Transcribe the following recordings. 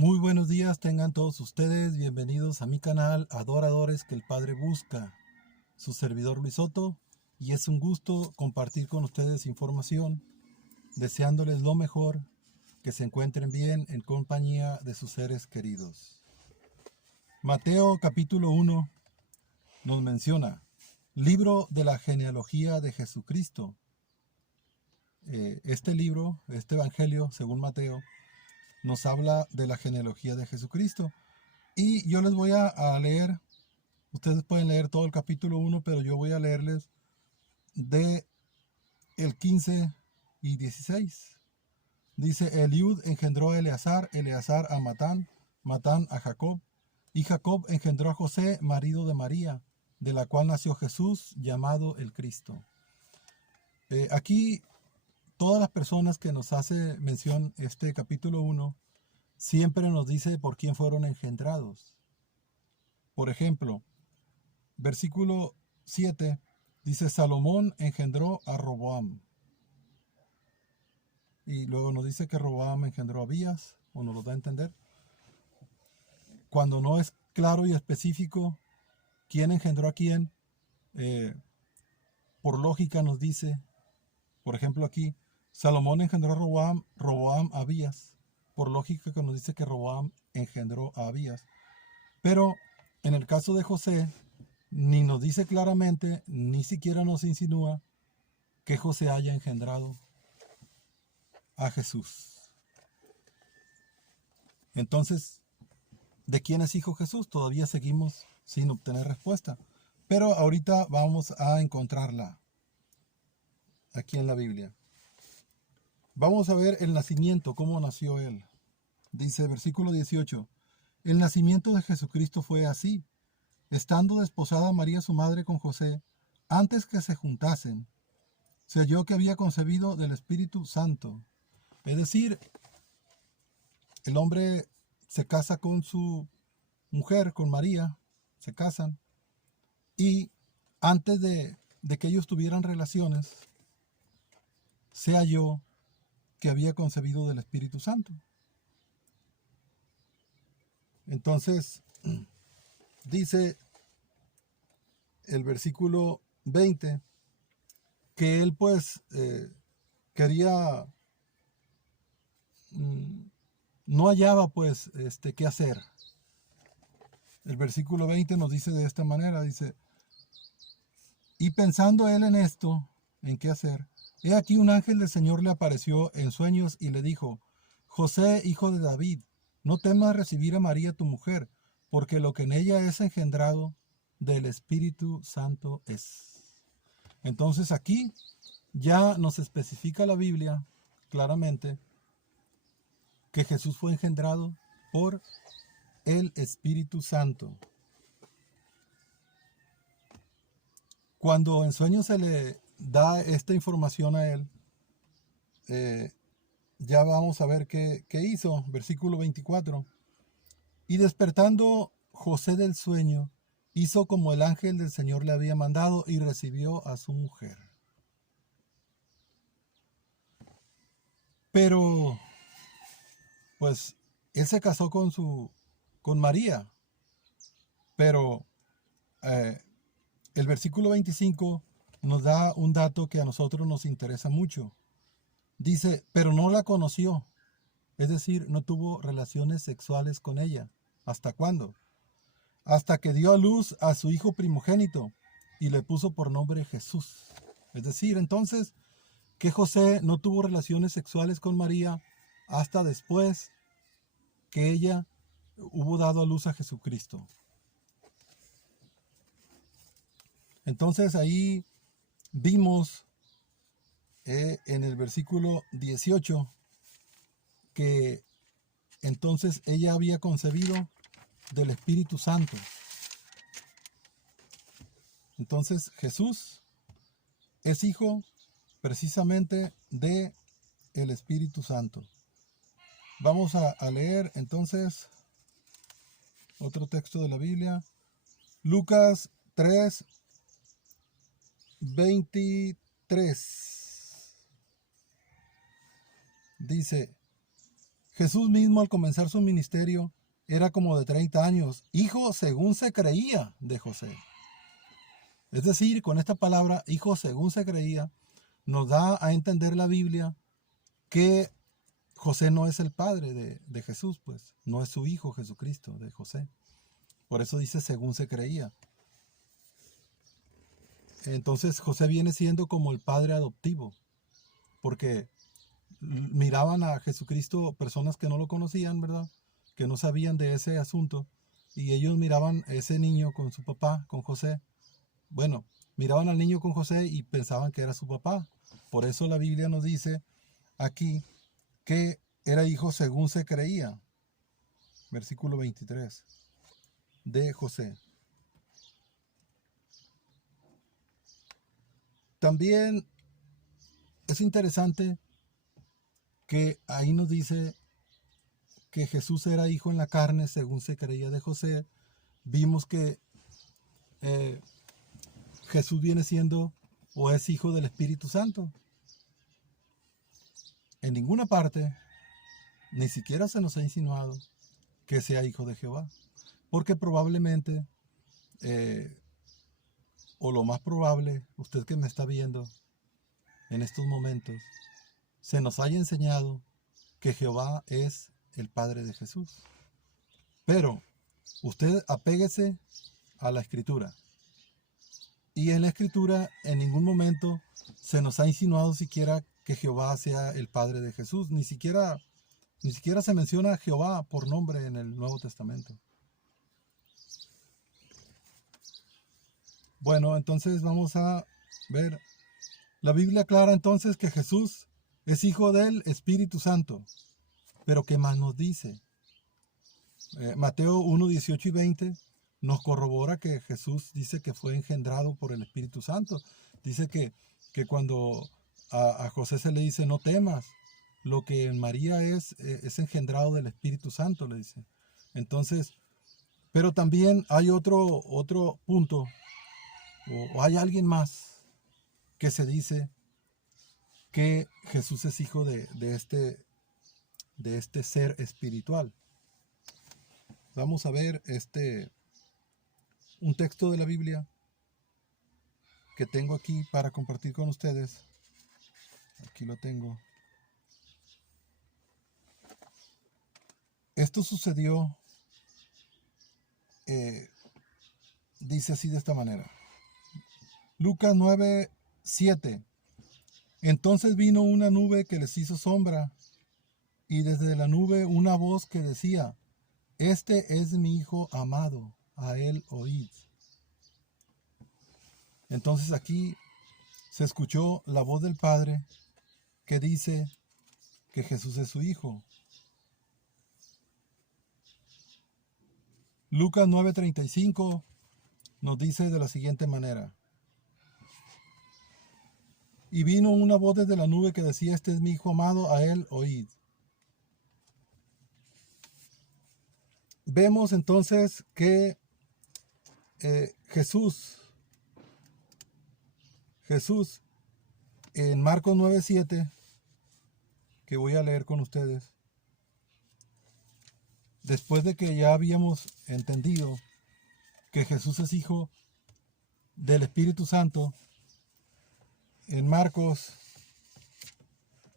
Muy buenos días tengan todos ustedes, bienvenidos a mi canal Adoradores que el Padre Busca. Su servidor Luis Soto, y es un gusto compartir con ustedes información, deseándoles lo mejor, que se encuentren bien en compañía de sus seres queridos. Mateo capítulo 1 nos menciona, libro de la genealogía de Jesucristo. Este libro, este evangelio, según Mateo, nos habla de la genealogía de Jesucristo. Y yo les voy a leer, ustedes pueden leer todo el capítulo 1, pero yo voy a leerles de el 15 y 16. Dice, Eliud engendró a Eleazar, Eleazar a Matán, Matán a Jacob, y Jacob engendró a José, marido de María, de la cual nació Jesús, llamado el Cristo. Aquí, todas las personas que nos hace mención este capítulo 1, siempre nos dice por quién fueron engendrados. Por ejemplo, versículo 7 dice, Salomón engendró a Roboam. Y luego nos dice que Roboam engendró a Abías, o nos lo da a entender. Cuando no es claro y específico quién engendró a quién, eh, por lógica nos dice, por ejemplo aquí, Salomón engendró a Roboam, Roboam a Abías. Por lógica que nos dice que Roboam engendró a Abías. Pero en el caso de José, ni nos dice claramente, ni siquiera nos insinúa que José haya engendrado a Jesús. Entonces, ¿de quién es hijo Jesús? Todavía seguimos sin obtener respuesta. Pero ahorita vamos a encontrarla aquí en la Biblia. Vamos a ver el nacimiento, cómo nació él. Dice versículo 18, el nacimiento de Jesucristo fue así. Estando desposada María su madre con José, antes que se juntasen, se halló que había concebido del Espíritu Santo. Es decir, el hombre se casa con su mujer, con María, se casan, y antes de que ellos tuvieran relaciones, se halló que había concebido del Espíritu Santo. Entonces, dice el versículo 20, que él pues quería, no hallaba pues qué hacer. El versículo 20 nos dice de esta manera, dice, y pensando él en esto, en qué hacer, he aquí un ángel del Señor le apareció en sueños y le dijo, José, hijo de David, no temas recibir a María tu mujer, porque lo que en ella es engendrado del Espíritu Santo es. Entonces aquí ya nos especifica la Biblia claramente que Jesús fue engendrado por el Espíritu Santo. Cuando en sueños se le da esta información a él, ya vamos a ver qué hizo. Versículo 24. Y despertando José del sueño, hizo como el ángel del Señor le había mandado y recibió a su mujer. Pero, pues, él se casó con María. Pero el versículo 25 nos da un dato que a nosotros nos interesa mucho. Dice, pero no la conoció. Es decir, no tuvo relaciones sexuales con ella. ¿Hasta cuándo? Hasta que dio a luz a su hijo primogénito y le puso por nombre Jesús. Es decir, entonces, que José no tuvo relaciones sexuales con María hasta después que ella hubo dado a luz a Jesucristo. Entonces ahí vimos en el versículo 18 que entonces ella había concebido del Espíritu Santo. Entonces Jesús es hijo precisamente de el Espíritu Santo. Vamos a leer entonces otro texto de la Biblia. Lucas 3, 23. Dice, Jesús mismo al comenzar su ministerio era como de 30 años, hijo según se creía de José. Es decir, con esta palabra, hijo según se creía, nos da a entender la Biblia que José no es el padre de Jesús, pues, no es su hijo Jesucristo, de José. Por eso dice según se creía. Entonces José viene siendo como el padre adoptivo, porque miraban a Jesucristo personas que no lo conocían, ¿verdad? Que no sabían de ese asunto, y ellos miraban a ese niño con su papá, con José. Bueno, miraban al niño con José y pensaban que era su papá. Por eso la Biblia nos dice aquí que era hijo según se creía. Versículo 23 de José. También es interesante que ahí nos dice que Jesús era hijo en la carne según se creía de José. Vimos que eh, Jesús viene siendo o es hijo del Espíritu Santo. En ninguna parte, ni siquiera se nos ha insinuado que sea hijo de Jehová, porque probablemente, eh, o lo más probable, usted que me está viendo en estos momentos, se nos haya enseñado que Jehová es el Padre de Jesús. Pero usted apéguese a la Escritura. Y en la Escritura en ningún momento se nos ha insinuado siquiera que Jehová sea el Padre de Jesús. Ni siquiera se menciona a Jehová por nombre en el Nuevo Testamento. Bueno, entonces vamos a ver. La Biblia aclara entonces que Jesús es hijo del Espíritu Santo. Pero ¿qué más nos dice? Mateo 1, 18 y 20 nos corrobora que Jesús dice que fue engendrado por el Espíritu Santo. Dice que cuando a José se le dice no temas, lo que en María es engendrado del Espíritu Santo, le dice. Entonces, pero también hay otro punto, o hay alguien más que se dice que Jesús es hijo de este ser espiritual. Vamos a ver un texto de la Biblia que tengo aquí para compartir con ustedes. Aquí lo tengo. Esto sucedió, dice así de esta manera. Lucas 9, 7. Entonces vino una nube que les hizo sombra, y desde la nube una voz que decía, este es mi hijo amado, a él oíd. Entonces aquí se escuchó la voz del Padre que dice que Jesús es su hijo. Lucas 9:35 nos dice de la siguiente manera. Y vino una voz desde la nube que decía, este es mi hijo amado, a él oíd. Vemos entonces que Jesús en Marcos 9:7, que voy a leer con ustedes, después de que ya habíamos entendido que Jesús es hijo del Espíritu Santo, en Marcos,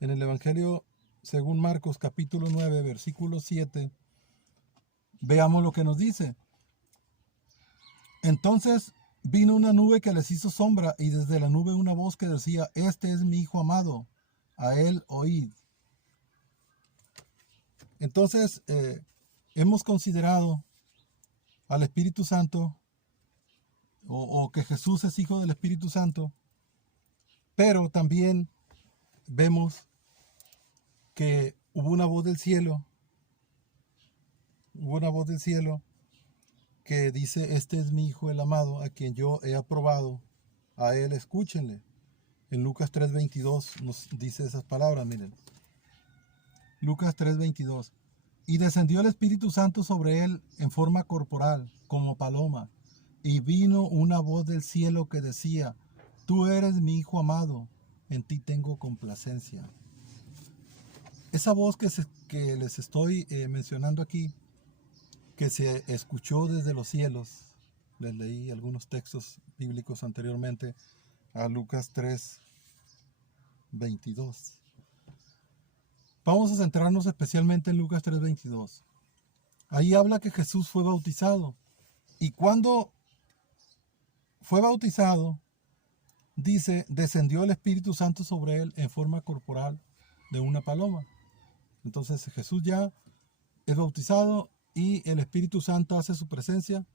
en el Evangelio según Marcos capítulo 9, versículo 7, veamos lo que nos dice. Entonces vino una nube que les hizo sombra, y desde la nube una voz que decía, este es mi hijo amado, a él oíd. Entonces hemos considerado al Espíritu Santo, o que Jesús es hijo del Espíritu Santo, pero también vemos que hubo una voz del cielo, que dice, este es mi hijo el amado, a quien yo he aprobado, a él escúchenle. En Lucas 3:22 nos dice esas palabras, miren. Lucas 3:22. Y descendió el Espíritu Santo sobre él en forma corporal, como paloma, y vino una voz del cielo que decía, tú eres mi hijo amado, en ti tengo complacencia. esa voz que les estoy mencionando aquí, que se escuchó desde los cielos, les leí algunos textos bíblicos anteriormente a Lucas 3:22. Vamos a centrarnos especialmente en Lucas 3:22. Ahí habla que Jesús fue bautizado. Y cuando fue bautizado, dice, descendió el Espíritu Santo sobre él en forma corporal de una paloma. Entonces Jesús ya es bautizado y el Espíritu Santo hace su presencia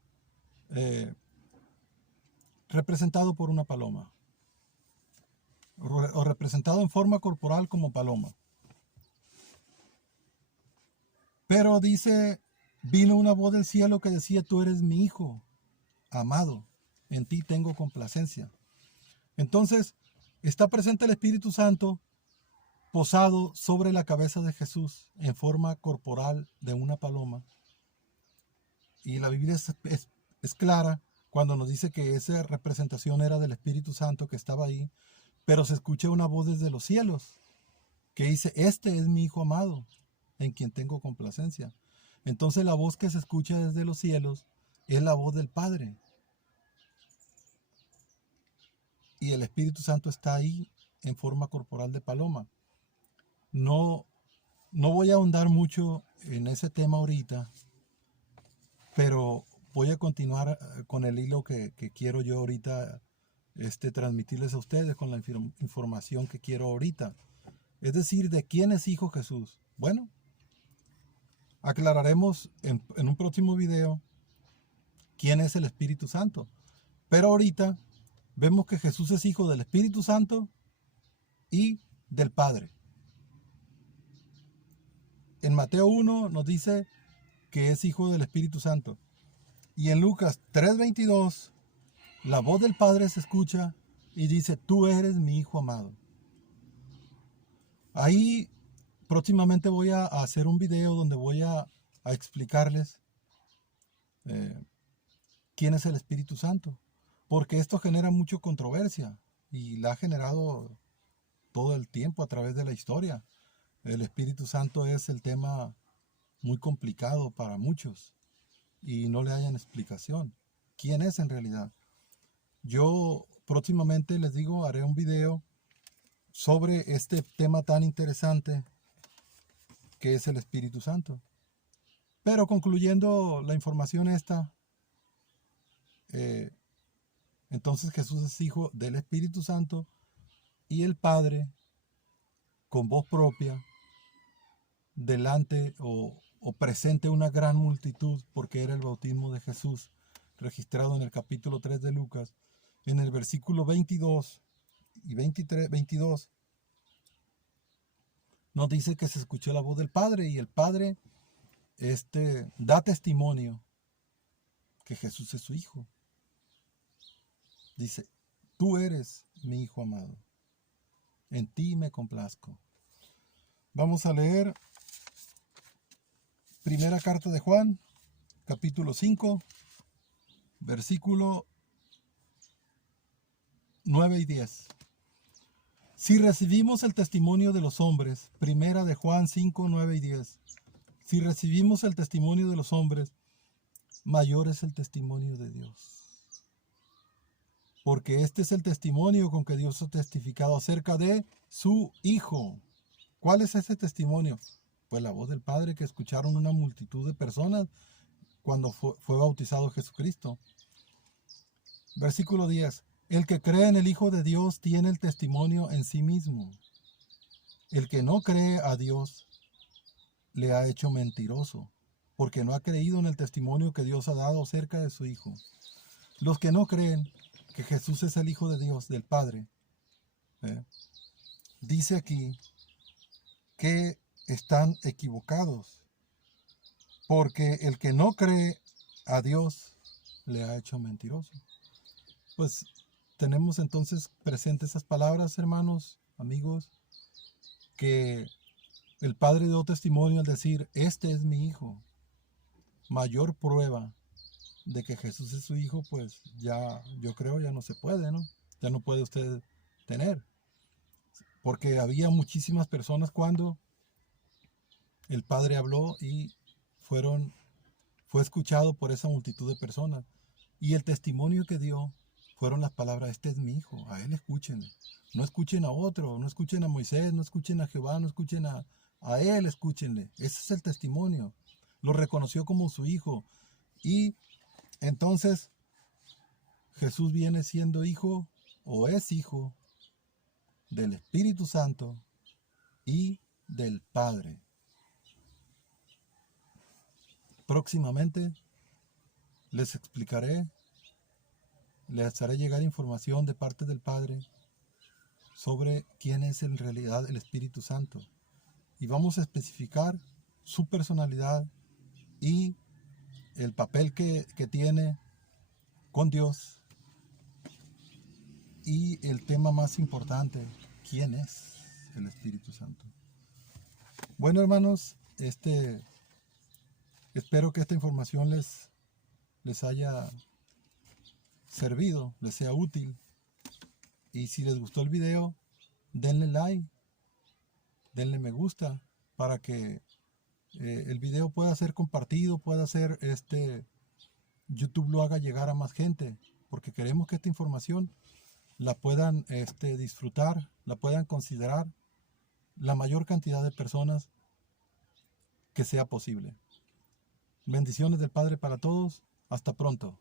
representado por una paloma. O representado en forma corporal como paloma. Pero dice, vino una voz del cielo que decía, tú eres mi hijo amado, en ti tengo complacencia. Entonces, está presente el Espíritu Santo posado sobre la cabeza de Jesús en forma corporal de una paloma. Y la Biblia es clara cuando nos dice que esa representación era del Espíritu Santo que estaba ahí, pero se escucha una voz desde los cielos que dice, este es mi hijo amado, en quien tengo complacencia. Entonces la voz que se escucha desde los cielos es la voz del Padre. Y el Espíritu Santo está ahí en forma corporal de paloma. No, no voy a ahondar mucho en ese tema ahorita, pero voy a continuar con el hilo que quiero yo ahorita transmitirles a ustedes con la información que quiero ahorita. Es decir, ¿de quién es hijo Jesús? Bueno, aclararemos en un próximo video quién es el Espíritu Santo. Pero ahorita vemos que Jesús es hijo del Espíritu Santo y del Padre. En Mateo 1 nos dice que es hijo del Espíritu Santo. Y en Lucas 3:22, la voz del Padre se escucha y dice, tú eres mi hijo amado. Ahí próximamente voy a hacer un video donde voy a explicarles quién es el Espíritu Santo. Porque esto genera mucha controversia y la ha generado todo el tiempo a través de la historia. El Espíritu Santo es el tema muy complicado para muchos y no le hayan explicación. ¿Quién es en realidad? Yo próximamente les digo, haré un video sobre este tema tan interesante que es el Espíritu Santo. Pero concluyendo la información esta, entonces Jesús es hijo del Espíritu Santo y el Padre con voz propia delante o presente una gran multitud, porque era el bautismo de Jesús registrado en el capítulo 3 de Lucas, en el versículo 22 y 22 nos dice que se escuchó la voz del Padre y el Padre da testimonio que Jesús es su hijo. Dice, tú eres mi hijo amado, en ti me complazco. Vamos a leer primera carta de Juan, capítulo 5, versículo 9 y 10. Si recibimos el testimonio de los hombres, primera de Juan 5, 9 y 10. Si recibimos el testimonio de los hombres, mayor es el testimonio de Dios. Porque este es el testimonio con que Dios ha testificado acerca de su Hijo. ¿Cuál es ese testimonio? Pues la voz del Padre que escucharon una multitud de personas cuando fue bautizado Jesucristo. Versículo 10. El que cree en el Hijo de Dios tiene el testimonio en sí mismo. El que no cree a Dios le ha hecho mentiroso, porque no ha creído en el testimonio que Dios ha dado acerca de su Hijo. Los que no creen que Jesús es el Hijo de Dios, del Padre, dice aquí que están equivocados, porque el que no cree a Dios le ha hecho mentiroso. Pues tenemos entonces presentes esas palabras, hermanos, amigos, que el Padre dio testimonio al decir, este es mi Hijo. Mayor prueba de que Jesús es su Hijo, pues ya, yo creo, ya no se puede, ¿no? Ya no puede usted tener. Porque había muchísimas personas cuando el Padre habló y fue escuchado por esa multitud de personas. Y el testimonio que dio fueron las palabras: este es mi hijo, a él escuchen. No escuchen a otro, no escuchen a Moisés, no escuchen a Jehová, no escuchen a él, escúchenle. Ese es el testimonio. Lo reconoció como su hijo. Y entonces Jesús viene siendo hijo o es hijo del Espíritu Santo y del Padre. Próximamente les explicaré, les haré llegar información de parte del Padre sobre quién es en realidad el Espíritu Santo. Y vamos a especificar su personalidad y el papel que tiene con Dios. Y el tema más importante: ¿quién es el Espíritu Santo? Bueno, hermanos, espero que esta información les haya servido, les sea útil. Y si les gustó el video, denle like, denle me gusta para que el video pueda ser compartido, pueda ser YouTube lo haga llegar a más gente, porque queremos que esta información la puedan disfrutar, la puedan considerar la mayor cantidad de personas que sea posible. Bendiciones del Padre para todos. Hasta pronto.